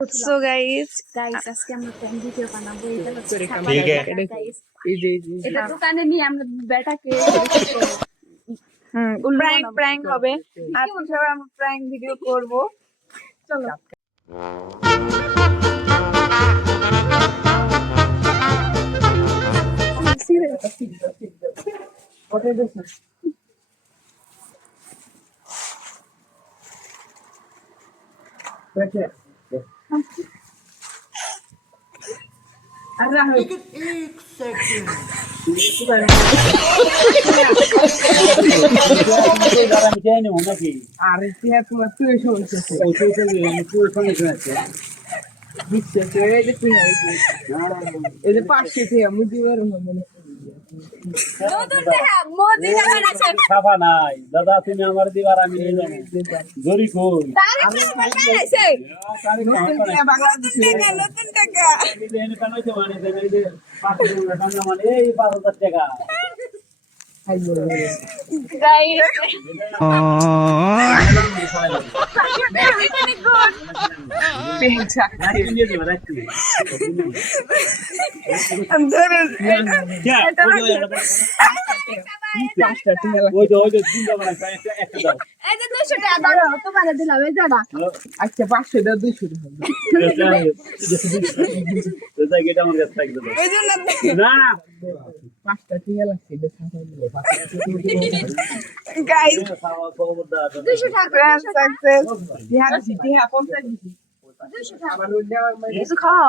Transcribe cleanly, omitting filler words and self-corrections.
So guys আজকে আমরা prank video বানাবো। এটা হচ্ছে ঠিক আছে। গাইস, এটা দোকানে নিয়ে আমরা বেটাকে প্র্যাঙ্ক হবে আজকে সবাই আমরা প্র্যাঙ্ক ভিডিও করব। চলো আর ইতিহাস তোমার তুই শুনছিস এই যে পাশে থেকে মুজিবের মনে খাফা নাই দাদা, তুমি আমার দিবার আমি নিয়ে যাবো জরি কই এই 5,000 টাকা আচ্ছা 500 টাকা 200 না 5টা টিয়া লাগছে গাইস 200 টাকা সাকসেস টিয়া 50 দিছি টাকা আবার ওই কিছু খাওয়া